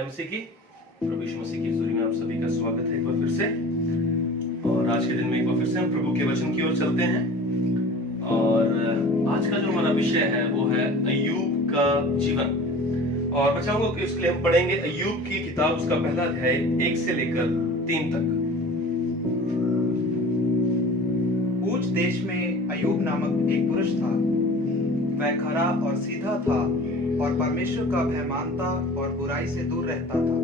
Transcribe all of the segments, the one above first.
जय मसीह की। प्रभु यीशु मसीह की हज़ूरी में आप सभी का स्वागत है एक बार फिर से। और आज के दिन में एक बार फिर से हम प्रभु के वचन की ओर चलते हैं। और आज का जो हमारा विषय है वो है अय्यूब का जीवन। और मैं चाहूंगा कि उसके लिए हम पढ़ेंगे अय्यूब की किताब, उसका पहला अध्याय 1 से लेकर 3 तक। ऊच देश में अय्यूब नामक एक पुरुष था। वह खरा और सीधा था और परमेश्वर का भय मानता और बुराई से दूर रहता था।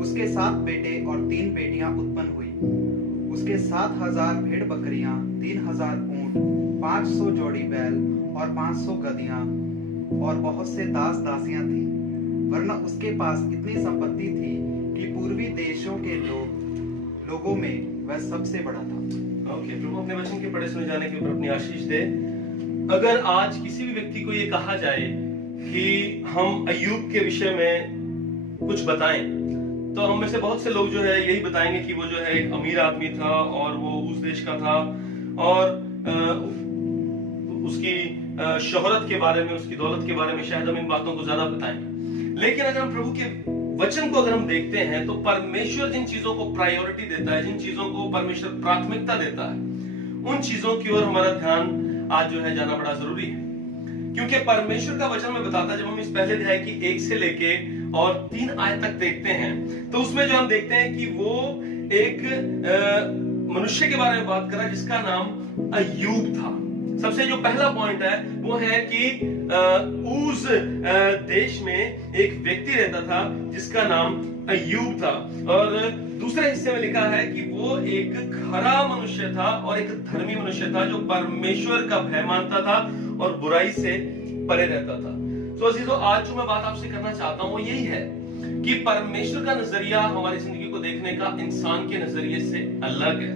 उसके 7 बेटे और 3 बेटियां उत्पन्न हुई। उसके 7,000 भेड़ बकरियां, 3,000 ऊंट, 500 जोड़ी बैल और 500 गधियां और बहुत से दास दासियां थी। वरना उसके पास इतनी संपत्ति थी कि पूर्वी देशों के लोगों में वह सबसे बड़ा था। प्रभु अपने वचन के पढ़े सुने जाने के ऊपर अपनी आशीष दे। अगर आज किसी भी व्यक्ति को ये कहा जाए कि हम अय्यूब के विषय में कुछ बताएं, तो हम में से बहुत से लोग जो है यही बताएंगे कि वो जो है एक अमीर आदमी था और वो उस देश का था और उसकी शोहरत के बारे में, उसकी दौलत के बारे में शायद हम इन बातों को ज्यादा बताएंगे। लेकिन अगर हम प्रभु के वचन को अगर हम देखते हैं तो परमेश्वर जिन चीजों को प्रायोरिटी देता है, जिन चीजों को परमेश्वर प्राथमिकता देता है, उन चीजों की ओर हमारा ध्यान आज जो है जाना बड़ा जरूरी है। क्योंकि परमेश्वर का वचन में बताता है, जब हम इस पहले अध्याय की 1 से लेके और 3 आयत तक देखते हैं तो उसमें जो हम देखते हैं कि वो एक मनुष्य के बारे में बात कर रहा है जिसका नाम अय्यूब था। सबसे जो पहला पॉइंट है वो है कि उस देश में एक व्यक्ति रहता था जिसका नाम अय्यूब था। और दूसरे हिस्से में लिखा है कि वो एक खरा मनुष्य था और एक धर्मी मनुष्य था जो परमेश्वर का भय मानता था और बुराई से परे रहता था। तो अजीजों, आज जो मैं बात आपसे करना चाहता हूं वो यही है कि परमेश्वर का नजरिया हमारी जिंदगी को देखने का इंसान के नजरिए से अलग है।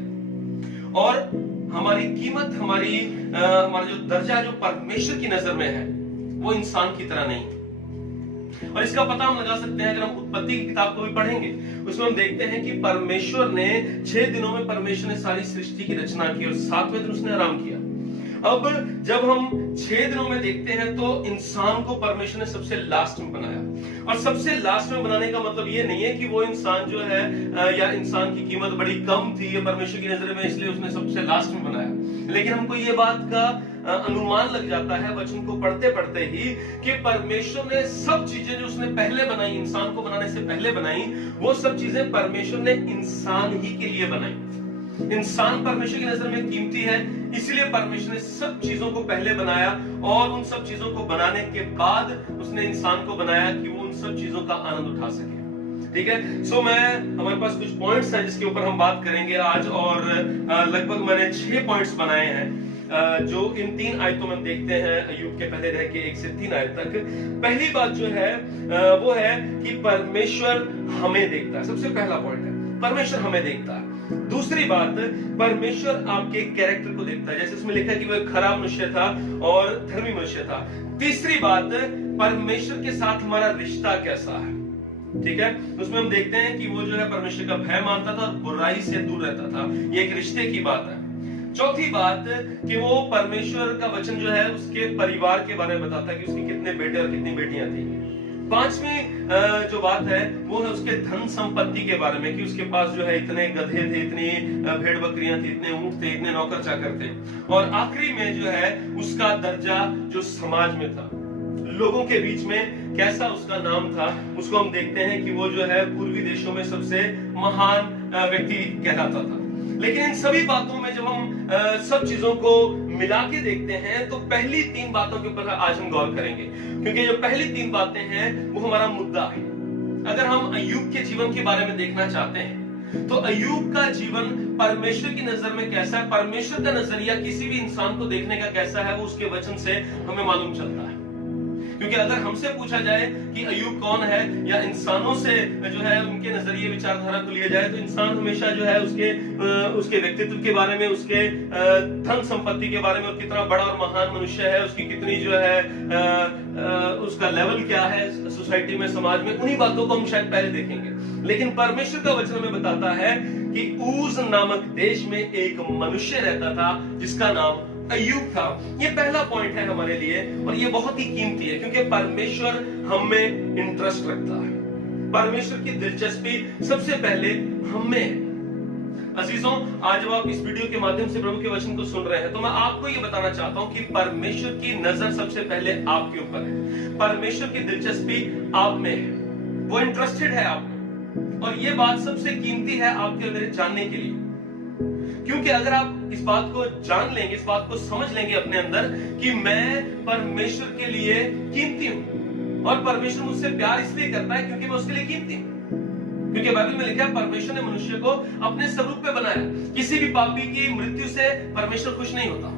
और हमारी कीमत, हमारा जो दर्जा जो परमेश्वर की नजर में है वो इंसान की तरह नहीं। और इसका पता हम लगा सकते हैं अगर हम उत्पत्ति की किताब को भी पढ़ेंगे। उसमें हम देखते हैं कि परमेश्वर ने 6 दिनों में परमेश्वर ने सारी सृष्टि की रचना की और 7वें दिन उसने आराम किया। अब जब हम 6 दिनों में देखते हैं तो इंसान को परमेश्वर ने सबसे लास्ट में बनाया। और सबसे लास्ट में बनाने का मतलब ये नहीं है कि वो इंसान जो है या इंसान की कीमत बड़ी कम थी या परमेश्वर की नजर में इसलिए उसने सबसे लास्ट में बनाया। लेकिन हमको ये बात का अनुमान लग जाता है वचन को पढ़ते पढ़ते ही कि परमेश्वर ने सब चीजें जो उसने पहले बनाई, इंसान को बनाने से पहले बनाई, वो सब चीजें परमेश्वर ने इंसान ही के लिए बनाई। इंसान परमेश्वर की नजर में कीमती है, इसलिए परमेश्वर ने सब चीजों को पहले बनाया और उन सब चीजों को बनाने के बाद उसने इंसान को बनाया कि वो उन सब चीजों का आनंद उठा सके। ठीक है। हमारे पास कुछ पॉइंट्स हैं जिसके ऊपर हम बात करेंगे आज। और लगभग मैंने 6 पॉइंट्स बनाए हैं जो इन 3 आयतों में देखते हैं अय्यूब के पहले अध्याय के 1 से 3 आयत तक। पहली बात जो है वो है कि परमेश्वर हमें देखता है। सबसे पहला पॉइंट है परमेश्वर हमें देखता है। दूसरी बात, परमेश्वर आपके कैरेक्टर को देखता है, जैसे इसमें लिखा है कि वह खरा मनुष्य था और धर्मी मनुष्य था। तीसरी बात, परमेश्वर के साथ हमारा रिश्ता कैसा है। ठीक है। उसमें हम देखते हैं कि वो जो है परमेश्वर का भय मानता था और बुराई से दूर रहता था। ये एक रिश्ते की बात है। चौथी बात कि वो परमेश्वर का वचन जो है उसके परिवार के बारे में बताता है कि उसके कितने बेटे और कितनी बेटियां थी। 5वीं जो बात है वो है उसके धन संपत्ति के बारे में कि उसके पास जो है इतने गधे थे, इतनी भेड़ बकरियां थी, इतने ऊंट थे, इतने नौकर चाकर थे। और आखिरी में जो है उसका दर्जा जो समाज में था, लोगों के बीच में कैसा उसका नाम था, उसको हम देखते हैं कि वो जो है पूर्वी देशों में सबसे महान व्यक्ति कहलाता था। लेकिन इन सभी बातों में जब हम सब चीजों को मिला के देखते हैं तो पहली 3 बातों के ऊपर आज हम गौर करेंगे, क्योंकि जो पहली 3 बातें हैं वो हमारा मुद्दा है। अगर हम अय्यूब के जीवन के बारे में देखना चाहते हैं तो अय्यूब का जीवन परमेश्वर की नजर में कैसा है, परमेश्वर का नजरिया किसी भी इंसान को देखने का कैसा है, वो उसके वचन से हमें मालूम चलता है। क्योंकि अगर हमसे पूछा जाए कि अय्यूब कौन है या इंसानों से जो है उनके नजरिए विचारधारा को लिया जाए तो इंसान हमेशा जो है उसके व्यक्तित्व के बारे में, उसके धन संपत्ति के बारे में, और कितना बड़ा और महान मनुष्य है, उसकी कितनी जो है उसका लेवल क्या है सोसाइटी में, समाज में, उन्हीं बातों को हम शायद पहले देखेंगे। लेकिन परमेश्वर का वचन हमें बताता है कि ऊज नामक देश में एक मनुष्य रहता था जिसका नाम अय्यूब था। ये पहला पॉइंट है हमारे लिए और ये बहुत ही कीमती है क्योंकि परमेश्वर हम में इंटरेस्ट रखता है। परमेश्वर की दिलचस्पी सबसे पहले हम में है। अजीजों, आज जब आप इस वीडियो के माध्यम से प्रभु के वचन को सुन रहे हैं तो मैं आपको ये बताना चाहता हूं कि परमेश्वर की नजर सबसे पहले आपके ऊपर है। परमेश्वर की दिलचस्पी आप में है, वो इंटरेस्टेड है आप में, और ये बात सबसे कीमती है आपके और मेरे जानने के लिए। क्योंकि अगर आप इस बात को जान लेंगे, इस बात को समझ लेंगे अपने अंदर कि मैं परमेश्वर के लिए कीमती हूं और परमेश्वर मुझसे प्यार इसलिए करता है क्योंकि मैं उसके लिए कीमती हूं। क्योंकि बाइबल में लिखा है परमेश्वर ने मनुष्य को अपने स्वरूप में बनाया। किसी भी पापी की मृत्यु से परमेश्वर खुश नहीं होता,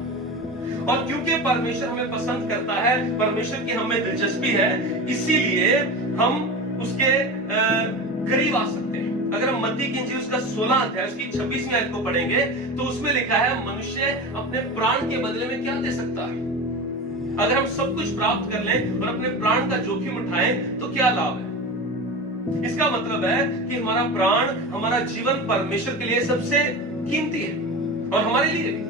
और क्योंकि परमेश्वर हमें पसंद करता है, परमेश्वर की हमें दिलचस्पी है, इसीलिए हम उसके करीब आ सकते हैं। अगर हम मत्ती की इंजील उसका 16 अध्याय उसकी 26वीं आयत को पढ़ेंगे तो उसमें लिखा है मनुष्य अपने प्राण के बदले में क्या दे सकता है। अगर हम सब कुछ प्राप्त कर लें और अपने प्राण का जोखिम उठाएं तो क्या लाभ है। इसका मतलब है कि हमारा प्राण, हमारा जीवन परमेश्वर के लिए सबसे कीमती है, और हमारे लिए भी।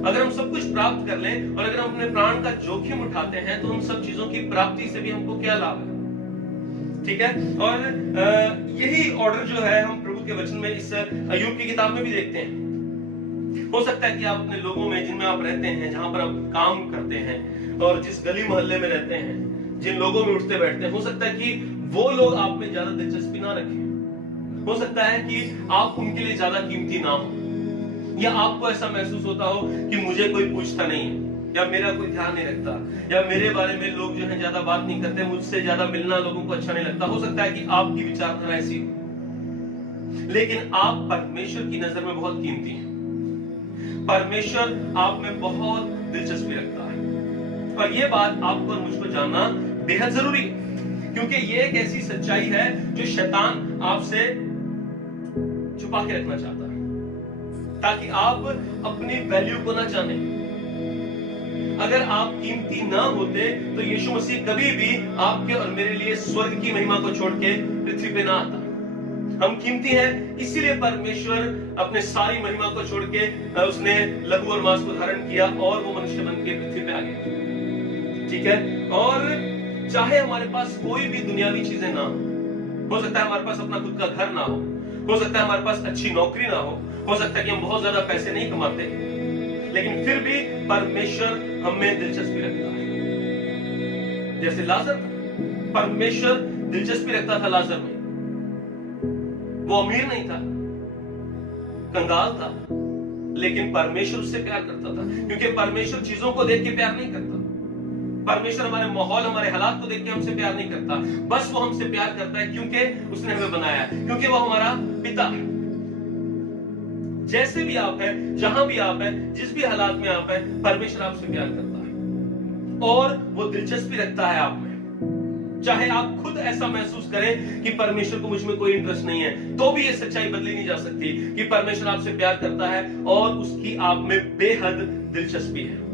अगर हम सब कुछ प्राप्त कर लें और अगर हम अपने प्राण का जोखिम उठाते हैं तो उन सब चीजों की प्राप्ति से भी हमको क्या लाभ है। ठीक है, और यही ऑर्डर जो है हम प्रभु के वचन में इस अय्यूब की किताब में भी देखते हैं। हो सकता है कि आप अपने लोगों में, जिनमें आप रहते हैं, जहां पर आप काम करते हैं और जिस गली मोहल्ले में रहते हैं, जिन लोगों में उठते बैठते हैं, हो सकता है कि वो लोग आप में ज्यादा दिलचस्पी ना रखें। हो सकता है कि आप उनके लिए ज्यादा कीमती ना हो, या आपको ऐसा महसूस होता हो कि मुझे कोई पूछता नहीं है, या मेरा कोई ध्यान नहीं रखता, या मेरे बारे में लोग जो है ज्यादा बात नहीं करते, मुझसे ज्यादा मिलना लोगों को अच्छा नहीं लगता। हो सकता है कि आपकी विचारधारा ऐसी हो, लेकिन आप परमेश्वर की नजर में बहुत कीमती हैं। परमेश्वर आप में बहुत दिलचस्पी रखता है, और ये बात आपको और मुझको जानना बेहद जरूरी है, क्योंकि ये एक ऐसी सच्चाई है जो शैतान आपसे छुपा के रखना चाहता है, ताकि आप अपनी वैल्यू को ना जाने। अगर आप कीमती ना होते तो यीशु मसीह कभी भी आपके और मेरे लिए स्वर्ग की महिमा को छोड़ के पृथ्वी पे ना आता। हम कीमती हैं, इसीलिए परमेश्वर अपने सारी महिमा को छोड़ के उसने लहू और मांस को धारण किया और वो मनुष्य बन के पृथ्वी पे आ गया। ठीक है, और चाहे हमारे पास कोई भी दुनियावी चीजें ना हो सकता है हमारे पास अपना खुद का घर ना हो सकता है हमारे पास अच्छी नौकरी ना हो सकता है कि हम बहुत ज्यादा पैसे नहीं कमाते, लेकिन फिर भी परमेश्वर हमें दिलचस्पी रखता है। जैसे लाजर, परमेश्वर दिलचस्पी रखता था लाजर में। वो अमीर नहीं था, कंगाल था, लेकिन परमेश्वर उससे प्यार करता था, क्योंकि परमेश्वर चीजों को देख के प्यार नहीं करता। परमेश्वर हमारे माहौल, हमारे हालात को देख के हमसे प्यार नहीं करता, बस वो हमसे प्यार करता है क्योंकि उसने हमें बनाया है, क्योंकि वो हमारा पिता है। जैसे भी आप हैं, जहां भी आप हैं, जिस भी हालात में आप हैं, परमेश्वर आपसे प्यार करता है और वो दिलचस्पी रखता है आप में। चाहे आप खुद ऐसा महसूस करें कि परमेश्वर को मुझ में कोई इंटरेस्ट नहीं है, तो भी ये सच्चाई बदली नहीं जा सकती कि परमेश्वर आपसे प्यार करता है और उसकी आप में बेहद दिलचस्पी है।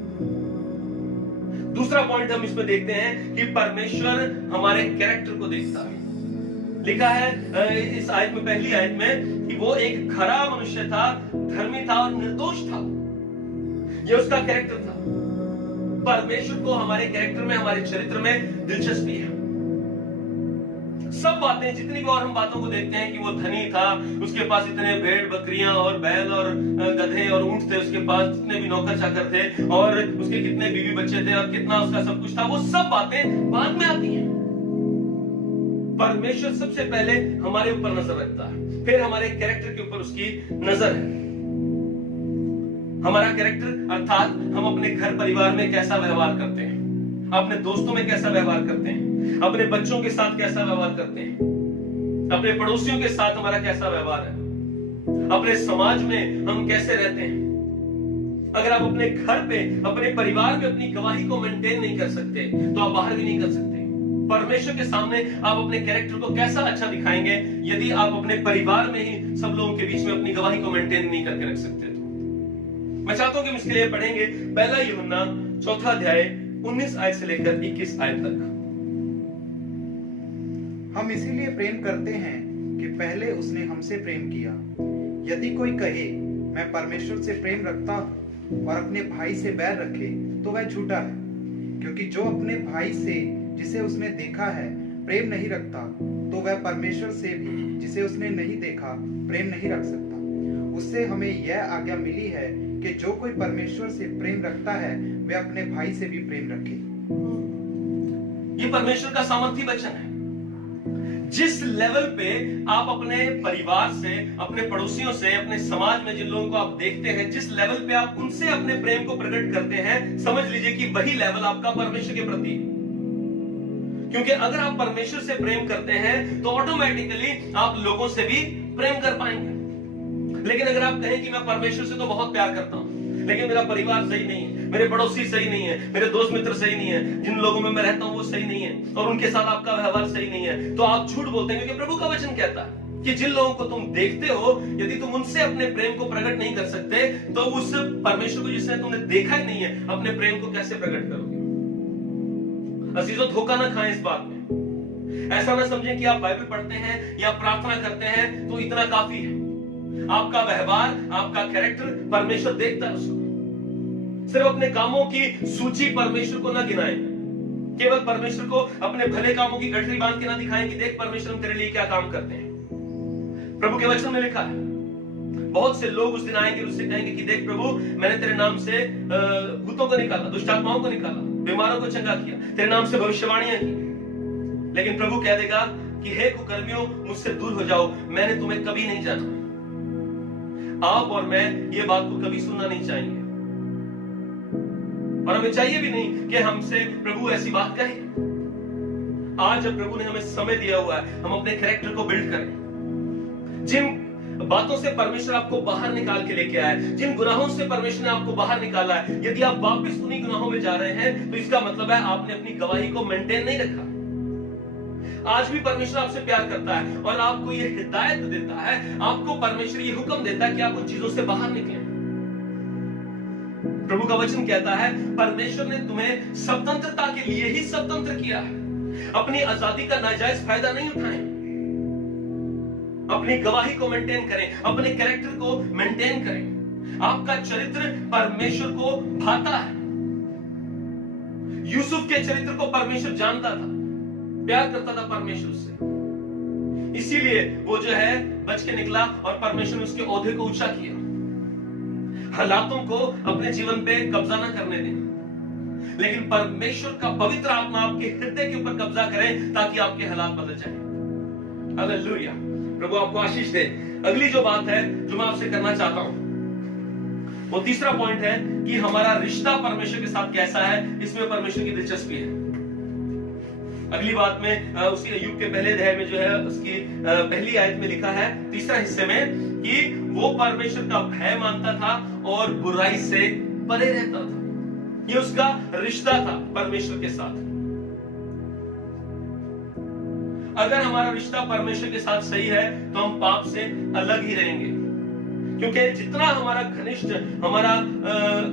दूसरा पॉइंट हम इसमें देखते हैं कि परमेश्वर हमारे कैरेक्टर को देखता है। लिखा है इस आयत में, पहली आयत में, कि वो एक खरा मनुष्य था, धर्मी था और निर्दोष था। यह उसका कैरेक्टर था। परमेश्वर को हमारे कैरेक्टर में, हमारे चरित्र में दिलचस्पी है। सब बातें, जितनी भी और हम बातों को देखते हैं कि वो धनी था, उसके पास इतने भेड़ बकरियां और बैल और गधे और ऊंट थे, उसके पास जितने भी नौकर चाकर थे, और उसके कितने बीवी बच्चे थे और कितना उसका सब कुछ था, वो सब बातें बाद में आती हैं। परमेश्वर सबसे पहले हमारे ऊपर नजर रखता है, फिर हमारे कैरेक्टर के ऊपर उसकी नजर है। हमारा कैरेक्टर अर्थात हम अपने घर परिवार में कैसा व्यवहार करते हैं, अपने दोस्तों में कैसा व्यवहार करते हैं, अपने बच्चों के साथ कैसा व्यवहार करते हैं, अपने पड़ोसियों के साथ हमारा कैसा व्यवहार है, अपने समाज में हम कैसे रहते हैं। अगर आप अपने घर पे, अपने परिवार में अपनी गवाही को मेंटेन नहीं कर सकते तो आप बाहर भी नहीं कर सकते। परमेश्वर के सामने आप अपने कैरेक्टर को कैसा अच्छा दिखाएंगे यदि आप अपने परिवार में ही सब लोगों के बीच में अपनी गवाही को मेंटेन नहीं करके रख सकते। तो मैं चाहता हूं कि हम इसके लिए पढ़ेंगे पहला यूहन्ना 4 अध्याय 19 आयत से लेकर 21 आयत तक। हम इसीलिए प्रेम करते हैं कि पहले उसने हमसे प्रेम किया। यदि कोई कहे मैं परमेश्वर से प्रेम रखता हूं और अपने भाई से बैर रखे तो वह झूठा है, क्योंकि जो अपने भाई से जिसे उसने देखा है प्रेम नहीं रखता तो वह परमेश्वर से भी, जिसे उसने नहीं देखा, प्रेम नहीं रख सकता। उससे हमें यह आज्ञा मिली है कि जो कोई परमेश्वर से प्रेम रखता है वह अपने भाई से भी प्रेम रखे। ये परमेश्वर का सामर्थी वचन है। जिस लेवल पे आप अपने परिवार से, अपने पड़ोसियों से, अपने समाज में जिन लोगों को आप देखते हैं, जिस लेवल पे आप उनसे अपने प्रेम को प्रकट करते हैं, समझ लीजिए कि वही लेवल आपका परमेश्वर के प्रति। क्योंकि अगर आप परमेश्वर से प्रेम करते हैं तो ऑटोमेटिकली आप लोगों से भी प्रेम कर पाएंगे। लेकिन अगर आप कहें कि मैं परमेश्वर से तो बहुत प्यार करता हूं, लेकिन मेरा परिवार सही नहीं है, मेरे पड़ोसी सही नहीं है, मेरे दोस्त मित्र सही नहीं है, जिन लोगों में मैं रहता हूं वो सही नहीं है, और उनके साथ आपका व्यवहार सही नहीं है, तो आप झूठ बोलते हैं। क्योंकि प्रभु का वचन कहता है कि जिन लोगों को तुम देखते हो, यदि तुम उनसे अपने प्रेम को प्रकट नहीं कर सकते, तो उस परमेश्वर को जिसने तुमने देखा ही नहीं है, अपने प्रेम को कैसे प्रकट करोगे? अजीजों, धोखा ना खाएं इस बात में। ऐसा ना समझें कि आप बाइबल पढ़ते हैं या प्रार्थना करते हैं तो इतना काफी है। आपका व्यवहार, आपका कैरेक्टर परमेश्वर देखता है उसको। सिर्फ अपने कामों की सूची परमेश्वर को ना गिनाएं, केवल परमेश्वर को अपने भले कामों की गठरी बांध के ना दिखाएं कि देख परमेश्वर हम तेरे लिए क्या काम करते हैं। प्रभु के वचन में लिखा है, बहुत से लोग उस दिन आएंगे, उससे कहेंगे कि देख प्रभु, मैंने तेरे नाम से भूतों को निकाला, दुष्ट आत्माओं को निकाला, बीमारों को चंगा किया, तेरे नाम से भविष्यवाणियां की। लेकिन प्रभु कह देगा कि हे कुकर्मियों, मुझसे दूर हो जाओ, मैंने तुम्हें कभी नहीं जाना। आप और मैं ये बात को कभी सुनना नहीं चाहेंगे, और हमें चाहिए भी नहीं कि हमसे प्रभु ऐसी बात कहे। आज जब प्रभु ने हमें समय दिया हुआ है, हम अपने कैरेक्टर को बिल्ड करें। जिन बातों से परमेश्वर आपको बाहर निकाल के लेके आया, जिन गुनाहों से परमेश्वर ने आपको बाहर निकाला है, यदि आप वापस उन्हीं गुनाहों में जा रहे हैं, तो इसका मतलब है आपने अपनी गवाही को मेंटेन नहीं रखा। आज भी परमेश्वर आपसे प्यार करता है और आपको यह हिदायत देता है, आपको परमेश्वर ये हुक्म देता है कि आप उन चीजों से बाहर निकलें। प्रभु का वचन कहता है, परमेश्वर ने तुम्हें स्वतंत्रता के लिए ही स्वतंत्र किया है। अपनी आजादी का नाजायज फायदा नहीं उठाएं। अपनी गवाही को मेंटेन करें, अपने कैरेक्टर को मेंटेन करें। आपका चरित्र परमेश्वर को भाता है। यूसुफ के चरित्र को परमेश्वर जानता था, प्यार करता था परमेश्वर से, इसीलिए वो जो है बच के निकला और परमेश्वर ने उसके ओहदे को ऊंचा किया। हालातों को अपने जीवन पे कब्जा ना करने दें, लेकिन परमेश्वर का पवित्र आत्मा आपके हृदय के ऊपर कब्जा करे ताकि आपके हालात बदल जाए। हालेलुया, प्रभु आपको आशीष दे। अगली जो बात है जो मैं आपसे करना चाहता हूं, वो तीसरा पॉइंट है कि हमारा रिश्ता परमेश्वर के साथ कैसा है, इसमें परमेश्वर की दिलचस्पी है। अगली बात में उसी अय्यूब के पहले अध्याय में जो है उसकी पहली आयत में लिखा है, तीसरा हिस्से में, कि वो परमेश्वर का भय मानता था और बुराई से परे रहता था। ये उसका रिश्ता था परमेश्वर के साथ। अगर हमारा रिश्ता परमेश्वर के साथ सही है तो हम पाप से अलग ही रहेंगे, क्योंकि जितना हमारा घनिष्ठ, हमारा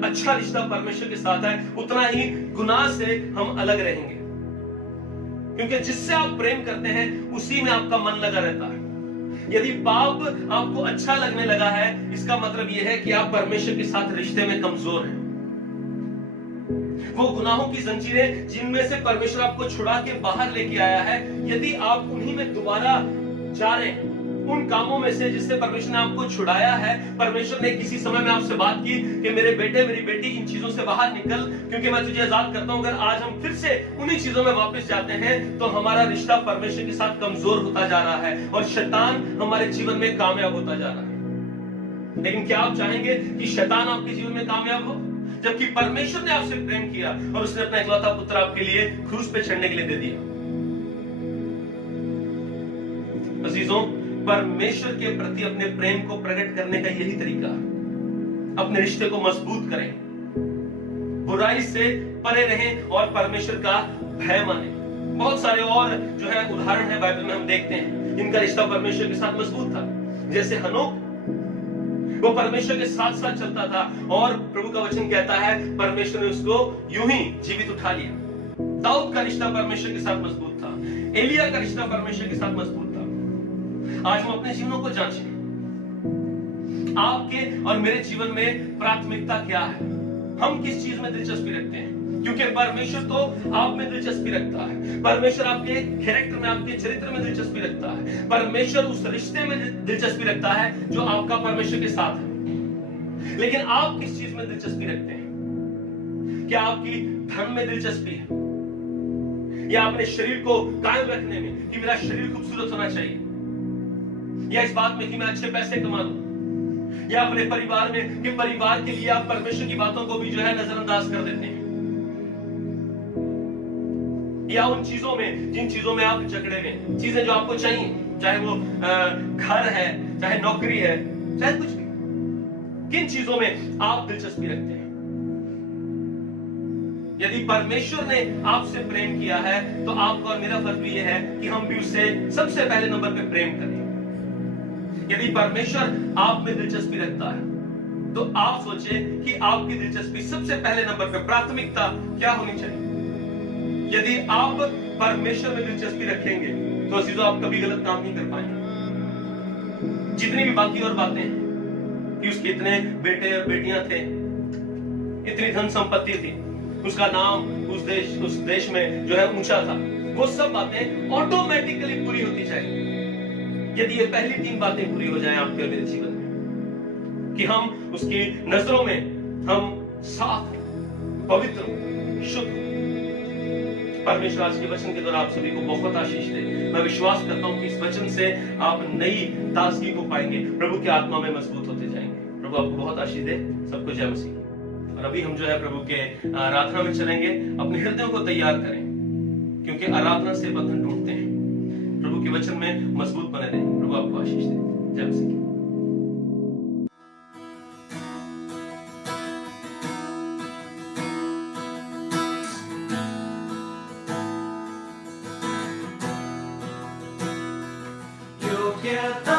अच्छा रिश्ता परमेश्वर के साथ है, उतना ही गुनाह से हम अलग रहेंगे। क्योंकि जिससे आप प्रेम करते हैं उसी में आपका मन लगा रहता है। यदि पाप आपको अच्छा लगने लगा है, इसका मतलब यह है कि आप परमेश्वर के साथ रिश्ते में कमजोर हैं। वो गुनाहों की जंजीरें जिनमें से परमेश्वर आपको छुड़ा के बाहर लेके आया है, यदि आप उन्हीं में दोबारा जा रहे हैं, उन कामों में से जिससे परमेश्वर ने आपको छुड़ाया है, परमेश्वर ने किसी समय में आपसे बात की कि मेरे बेटे, मेरी बेटी, इन चीजों से बाहर निकल, क्योंकि मैं तुझे आजाद करता हूं। अगर आज हम फिर से उन्हीं चीजों में वापस जाते हैं तो हमारा रिश्ता परमेश्वर के साथ कमजोर होता जा रहा है और शैतान हमारे जीवन में कामयाब होता जा रहा है। लेकिन क्या आप चाहेंगे कि शैतान आपके जीवन में कामयाब हो, जबकि परमेश्वर ने आपसे प्रेम किया और उसने अपना इकलौता पुत्र आपके लिए क्रूस पे चढ़ने के लिए दे दिया? अजीजों, परमेश्वर के प्रति अपने प्रेम को प्रकट करने का यही तरीका है। अपने रिश्ते को मजबूत करें, बुराई से परे रहें और परमेश्वर का भय मानें। बहुत सारे और जो है उदाहरण है बाइबल में, हम देखते हैं इनका रिश्ता परमेश्वर के साथ मजबूत था। जैसे हनोक, वो परमेश्वर के साथ साथ चलता था और प्रभु का वचन कहता है परमेश्वर ने उसको यूं ही जीवित उठा लिया। दाऊद का रिश्ता परमेश्वर के साथ मजबूत था। एलिया का रिश्ता परमेश्वर के साथ मजबूत था। आज हम अपने जीवनों को जांचें, आपके और मेरे जीवन में प्राथमिकता क्या है, हम किस चीज में दिलचस्पी रखते हैं। क्योंकि परमेश्वर तो आप में दिलचस्पी रखता है, परमेश्वर आपके कैरेक्टर में, आपके चरित्र में दिलचस्पी रखता है, परमेश्वर उस रिश्ते में दिलचस्पी रखता है जो आपका परमेश्वर के साथ है। लेकिन आप किस चीज में दिलचस्पी रखते हैं? क्या आपकी धन में दिलचस्पी है, या अपने शरीर को कायम रखने में कि मेरा शरीर खूबसूरत होना चाहिए, या इस बात में कि मैं अच्छे पैसे कमा लूं, या अपने परिवार में कि परिवार के लिए आप परमेश्वर की बातों को भी जो है नजरअंदाज कर देते हैं, या उन चीजों में जिन चीजों में आप जकड़े हुए, चीजें जो आपको चाहिए, चाहे वो घर है, चाहे नौकरी है, चाहे कुछ भी, किन चीजों में आप दिलचस्पी रखते हैं? यदि परमेश्वर ने आपसे प्रेम किया है तो आपका और मेरा फर्ज भी यह है कि हम भी उससे सबसे पहले नंबर पे प्रेम करें। यदि परमेश्वर आप में दिलचस्पी रखता है तो आप सोचें कि आपकी दिलचस्पी सबसे पहले नंबर पे, प्राथमिकता क्या होनी चाहिए? यदि आप परमेश्वर में दिलचस्पी रखेंगे तो अजीजों आप कभी गलत काम नहीं कर पाएंगे। जितनी भी बाकी और बातें हैं कि उसके इतने बेटे और बेटियां थे, इतनी धन संपत्ति थी, उसका नाम उस देश में जो है ऊंचा था, वो सब बातें ऑटोमेटिकली पूरी होती जाएगी यदि ये पहली 3 बातें पूरी हो जाएं आपके और मेरे जीवन में, कि हम उसकी नजरों में हम साफ, पवित्र, शुद्ध। परमेश्वर आज के वचन के द्वारा आप सभी को बहुत आशीष दे। मैं विश्वास करता हूं कि इस वचन से आप नई ताजगी को पाएंगे, प्रभु की आत्मा में मजबूत होते जाएंगे। प्रभु आपको बहुत आशीष दे। सबको जय मसीह। और अभी हम जो है प्रभु के आराधना में चलेंगे। अपने हृदयों को तैयार करें, क्योंकि आराधना से बंधन टूटते हैं। प्रभु के वचन में मजबूत बने रहें। प्रभु आपको आशीष दे। जय मसीह। योग्यता